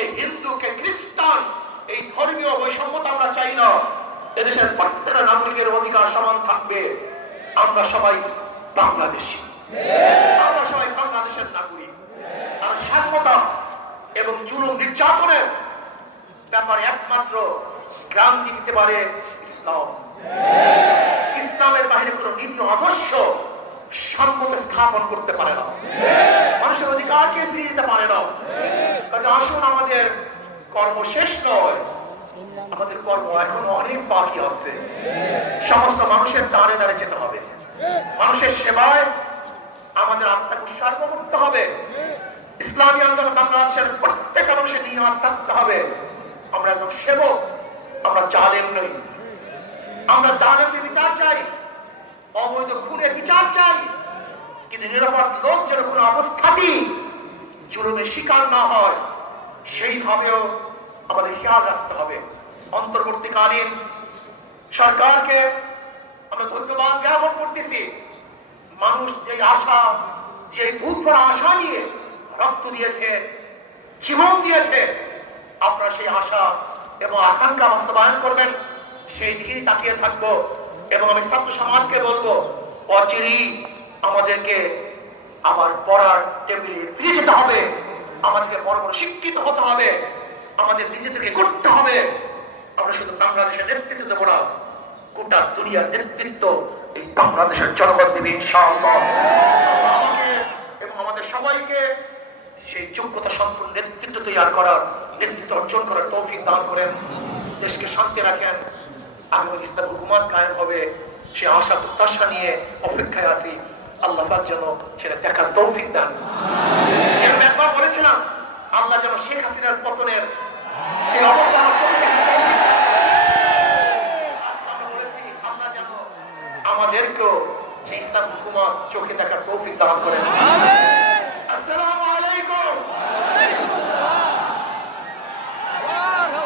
কে হিন্দু কে খ্রিস্টান, এই ধর্মীয় বৈষম্যতা আমরা চাই না। এদেশের প্রত্যেকটা নাগরিকের অধিকার সমান থাকবে। আমরা সবাই বাংলাদেশী, আমরা সবাই বাংলাদেশের নাগরিক। আর স্বাধীনতা এবং জুলুম নির্যাতনের ব্যাপারে একমাত্র ক্রান্তি দিতে পারে ইসলাম। ইসলামের বাহিরে কোন নীতি আদর্শ সাম্যতা স্থাপন করতে পারে না, মানুষের অধিকারকে ফিরিয়ে দিতে পারে না। কাজে আসুন, আমাদের কর্ম শেষ নয়, আমাদের কর্ম এখনো অনেক বাকি আছে। সমস্ত মানুষের দাঁড়ে দাঁড়ে যেতে হবে, মানুষের সেবায় আমাদের আত্মাকে উৎসর্গ করতে হবে। ইসলামী আন্দোলন বাংলাদেশের প্রত্যেকটা মানুষের নিয়ত থাকতে হবে, আমরা একজন সেবক, আমরা জালেম নই। আমরা জালেমদের বিচার চাই, অবৈধ খুনের বিচার চাই, কিন্তু নিরাপদ লোক যেন কোনো অবস্থাতেই জুলুমের শিকার না হয় সেইভাবেও আমাদের খেয়াল রাখতে হবে। অন্তর্বর্তীকালীন সরকারকে আমরা ধন্যবাদ জ্ঞাপন করতেছি। মানুষ যে আশা, যে বুক ভরা আশা নিয়ে রক্ত দিয়েছে, জীবন দিয়েছে, আপনারা সেই আশা এবং আকাঙ্ক্ষা বাস্তবায়ন করবেন, সেই দিকেই তাকিয়ে থাকবো। এবং আমি ছাত্র সমাজকে বলবো, অচিরেই আমাদেরকে আবার পড়ার টেবিলে ফিরে যেতে হবে, আমাদেরকে বড় বড় শিক্ষিত হতে হবে, আমাদের নিজেদেরকে করতে হবে। আমরা শুধু বাংলাদেশের নেতৃত্ব দেবো না, গোটা দুনিয়ার নেতৃত্ব এই বাংলাদেশের জনগণ দেবে ইনশাআল্লাহ। আমাকে এবং আমাদের সবাইকে সেই যোগ্যতা সম্পন্ন নেতৃত্ব তৈরি করার, নেতৃত্ব অর্জন করার তৌফিক দান করেন। দেশকে শান্তি রাখেন, আগামী ইসলাম হুকুমত কায়েম হবে সে আশা প্রত্যাশা নিয়ে অপেক্ষায় আছি। আল্লাহ পাক যেন সেটা দেখার তৌফিক দেন। যেমন একবার বলেছিলাম, আল্লাহ যেন শেখ হাসিনার পতনের সেই অবস্থা আমাদেরকেও সেই ইসলাম হুকুমত চোখে দেখার তৌফিক দান করেন।